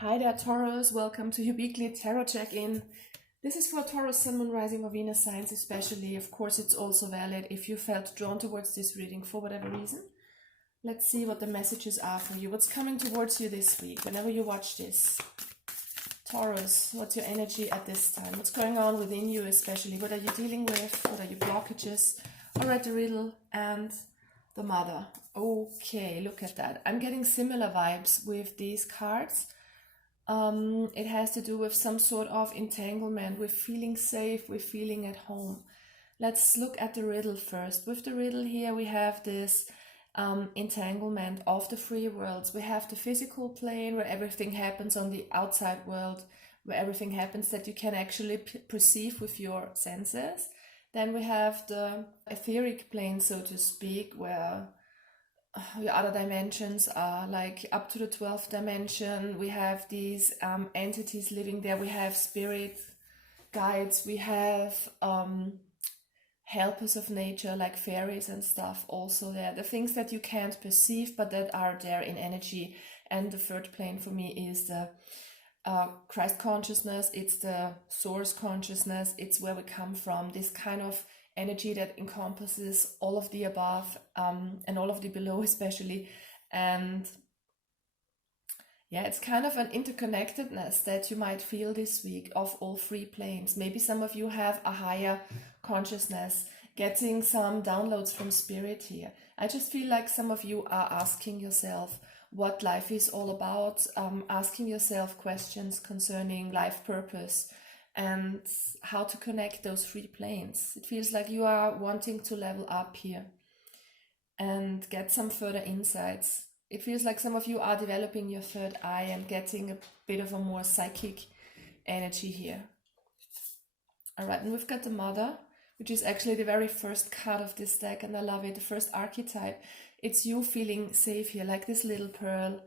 Hi there, Taurus. Welcome to your weekly tarot check-in. This is for Taurus, Sun, Moon, Rising, or Venus signs especially. Of course, it's also valid if you felt drawn towards this reading for whatever reason. Let's see what the messages are for you. What's coming towards you this week, whenever you watch this. Taurus, what's your energy at this time? What's going on within you especially? What are you dealing with? What are your blockages? Alright, the riddle and the mother. Okay, look at that. I'm getting similar vibes with these cards. It has to do with some sort of entanglement, with feeling safe, with feeling at home. Let's look at the riddle first. With the riddle here, we have this entanglement of the three worlds. We have the physical plane, where everything happens on the outside world, where everything happens that you can actually perceive with your senses. Then we have the etheric plane, so to speak, where your other dimensions are like up to the 12th dimension. We have these entities living there. We have spirit guides. We have helpers of nature like fairies and stuff also there. The things that you can't perceive but that are there in energy. And the third plane for me is the Christ consciousness. It's the source consciousness. It's where we come from. This kind of energy that encompasses all of the above and all of the below especially. And yeah, it's kind of an interconnectedness that you might feel this week of all three planes. Maybe some of you have a higher consciousness, getting some downloads from spirit here. I just feel like some of you are asking yourself what life is all about, asking yourself questions concerning life purpose and how to connect those three planes. It feels like you are wanting to level up here and get some further insights. It feels like some of you are developing your third eye and getting a bit of a more psychic energy here. All right, and we've got the mother, which is actually the very first card of this deck, and I love it, the first archetype. It's you feeling safe here, like this little pearl,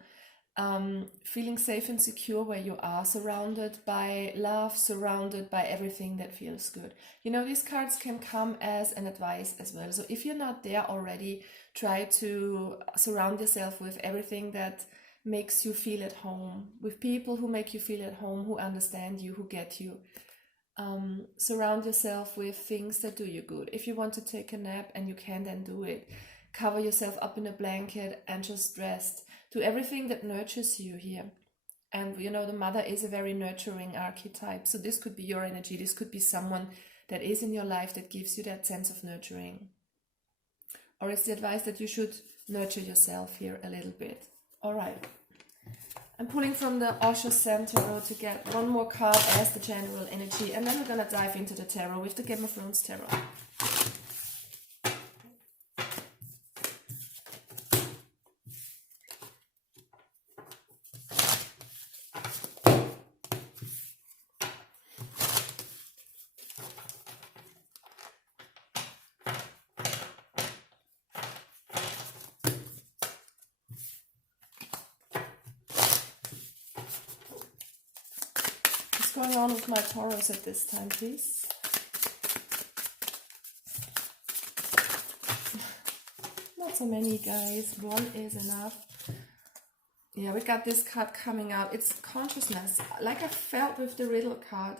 feeling safe and secure where you are, surrounded by love, surrounded by everything that feels good. You know, these cards can come as an advice as well. So if you're not there already, try to surround yourself with everything that makes you feel at home, with people who make you feel at home, who understand you, who get you. Surround yourself with things that do you good. If you want to take a nap and you can, then do it. Cover yourself up in a blanket and just rest. Do everything that nurtures you here. And you know, the mother is a very nurturing archetype. So this could be your energy. This could be someone that is in your life that gives you that sense of nurturing. Or it's the advice that you should nurture yourself here a little bit. All right. I'm pulling from the Osho Center to get one more card as the general energy. And then we're going to dive into the tarot with the Game of Thrones tarot. What's going on with my Taurus at this time, please? Not so many, guys. One is enough. Yeah, we got this card coming out. It's consciousness. Like I felt with the riddle card,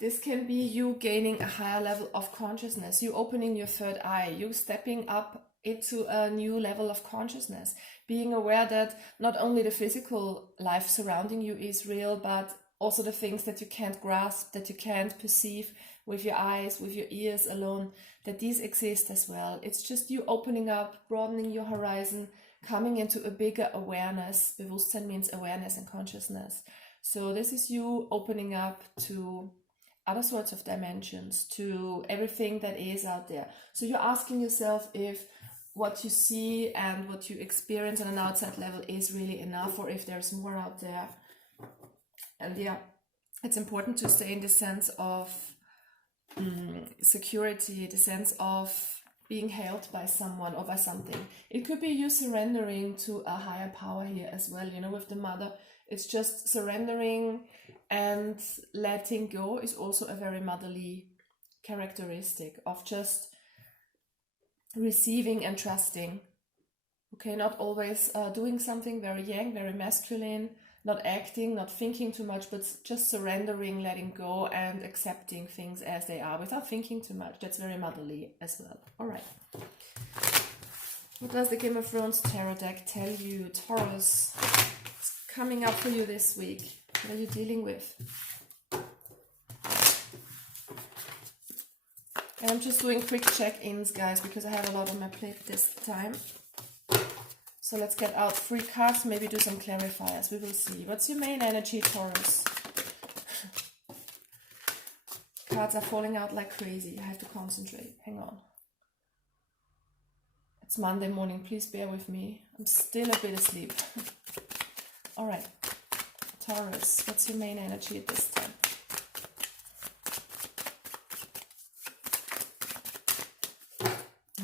this can be you gaining a higher level of consciousness, you opening your third eye, you stepping up into a new level of consciousness, being aware that not only the physical life surrounding you is real, but also the things that you can't grasp, that you can't perceive with your eyes, with your ears alone, that these exist as well. It's just you opening up, broadening your horizon, coming into a bigger awareness. Bewusstsein means awareness and consciousness. So this is you opening up to other sorts of dimensions, to everything that is out there. So you're asking yourself if what you see and what you experience on an outside level is really enough, or if there's more out there. And yeah, it's important to stay in the sense of security, the sense of being held by someone or by something. It could be you surrendering to a higher power here as well. You know, with the mother, it's just surrendering and letting go is also a very motherly characteristic of just receiving and trusting. Okay, not always doing something very yang, very masculine, not acting, not thinking too much, but just surrendering, letting go, and accepting things as they are without thinking too much. That's very motherly as well. All right. What does the Game of Thrones Tarot deck tell you, Taurus? It's coming up for you this week. What are you dealing with? And I'm just doing quick check-ins, guys, because I have a lot on my plate this time. So let's get out 3 cards, maybe do some clarifiers. We will see. What's your main energy, Taurus? Cards are falling out like crazy. I have to concentrate. Hang on. It's Monday morning. Please bear with me. I'm still a bit asleep. All right. Taurus, what's your main energy at this time?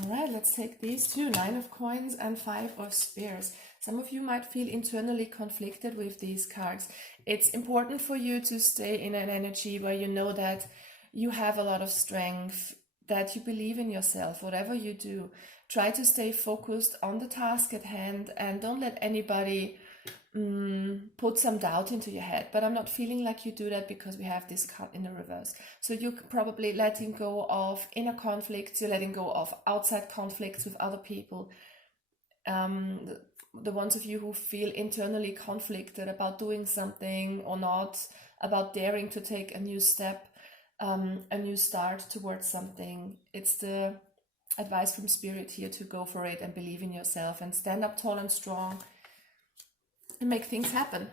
Alright, let's take these 2, 9 of coins and 5 of spears. Some of you might feel internally conflicted with these cards. It's important for you to stay in an energy where you know that you have a lot of strength, that you believe in yourself, whatever you do. Try to stay focused on the task at hand and don't let anybody put some doubt into your head. But I'm not feeling like you do that because we have this card in the reverse. So you're probably letting go of inner conflicts, you're letting go of outside conflicts with other people. The ones of you who feel internally conflicted about doing something or not, about daring to take a new step, a new start towards something. It's the advice from Spirit here to go for it and believe in yourself and stand up tall and strong and make things happen.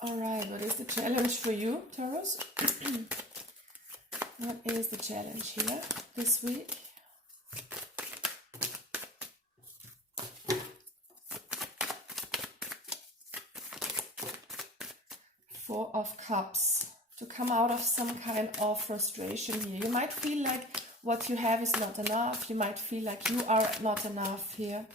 All right, what is the challenge for you, Taurus? What is the challenge here this week? Four of Cups. To come out of some kind of frustration here. You might feel like what you have is not enough. You might feel like you are not enough here.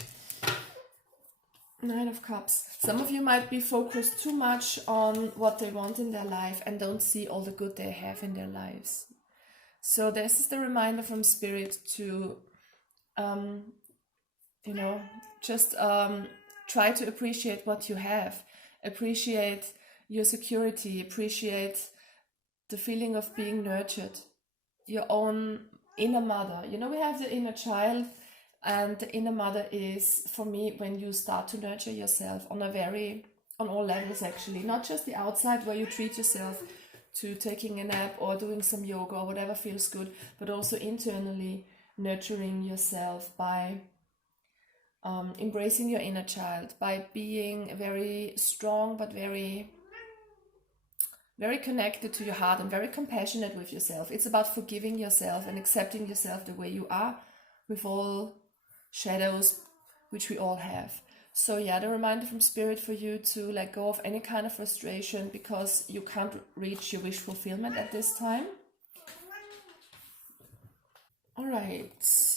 9 of Cups. Some of you might be focused too much on what they want in their life and don't see all the good they have in their lives. So this is the reminder from Spirit to, just try to appreciate what you have. Appreciate your security. Appreciate the feeling of being nurtured. Your own inner mother. You know, we have the inner child. And the inner mother is, for me, when you start to nurture yourself on all levels actually, not just the outside where you treat yourself to taking a nap or doing some yoga or whatever feels good, but also internally nurturing yourself by embracing your inner child, by being very strong but very, very connected to your heart and very compassionate with yourself. It's about forgiving yourself and accepting yourself the way you are, with all shadows which we all have. So yeah, the reminder from Spirit for you to let go of any kind of frustration because you can't reach your wish fulfillment at this time. All right,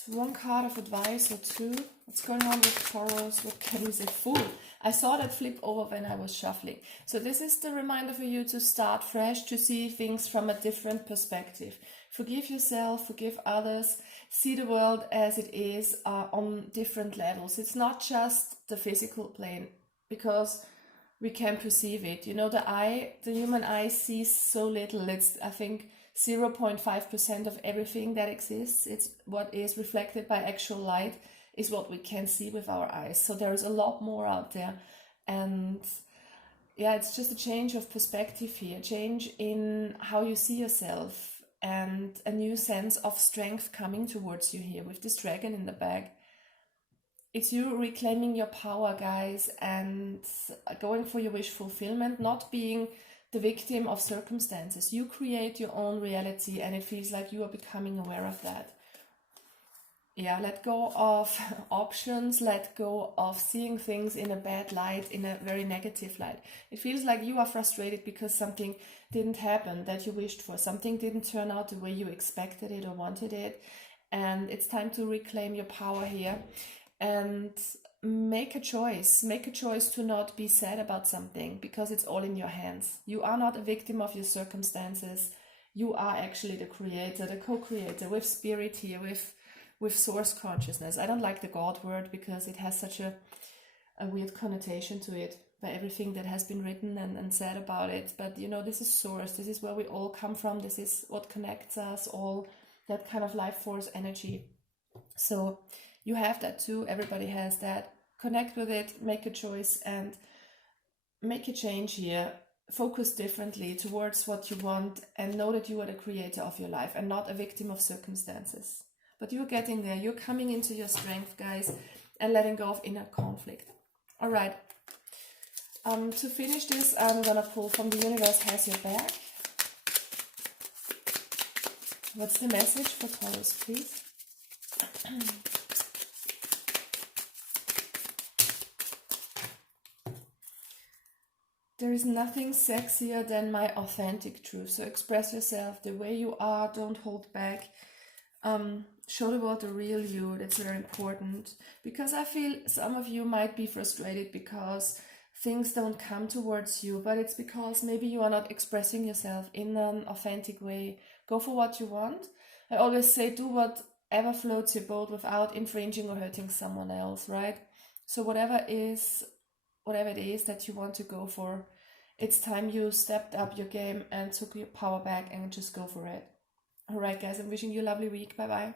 1 card of advice or 2. What's going on with Taurus? What can we say? Fool. I saw that flip over when I was shuffling. So this is the reminder for you to start fresh, to see things from a different perspective. Forgive yourself, forgive others, see the world as it is on different levels. It's not just the physical plane, because we can perceive it. You know, the human eye sees so little. It's, I think, 0.5% of everything that exists. It's what is reflected by actual light is what we can see with our eyes. So there is a lot more out there. And yeah, it's just a change of perspective here, change in how you see yourself, and a new sense of strength coming towards you here with this dragon in the bag. It's you reclaiming your power, guys, and going for your wish fulfillment, not being the victim of circumstances. You create your own reality, and it feels like you are becoming aware of that. Yeah, let go of options, let go of seeing things in a bad light, in a very negative light. It feels like you are frustrated because something didn't happen that you wished for, something didn't turn out the way you expected it or wanted it, and it's time to reclaim your power here and make a choice to not be sad about something, because it's all in your hands. You are not a victim of your circumstances. You are actually the creator, the co-creator, with Spirit here, with source consciousness. I don't like the God word because it has such a a weird connotation to it by everything that has been written and said about it. But you know, this is source, this is where we all come from, this is what connects us all, that kind of life force energy. So you have that too, everybody has that. Connect with it, make a choice, and make a change here. Focus differently towards what you want, and know that you are the creator of your life and not a victim of circumstances. But you're getting there, you're coming into your strength, guys, and letting go of inner conflict. All right. To finish this, I'm gonna pull from The Universe Has Your Back. What's the message for Taurus, please? There is nothing sexier than my authentic truth. So express yourself the way you are, don't hold back. Show the world the real you. That's very important, because I feel some of you might be frustrated because things don't come towards you, but it's because maybe you are not expressing yourself in an authentic way. Go for what you want. I always say, do whatever floats your boat without infringing or hurting someone else, right? So whatever it is that you want to go for, it's time you stepped up your game and took your power back and just go for it. All right, guys, I'm wishing you a lovely week. Bye-bye.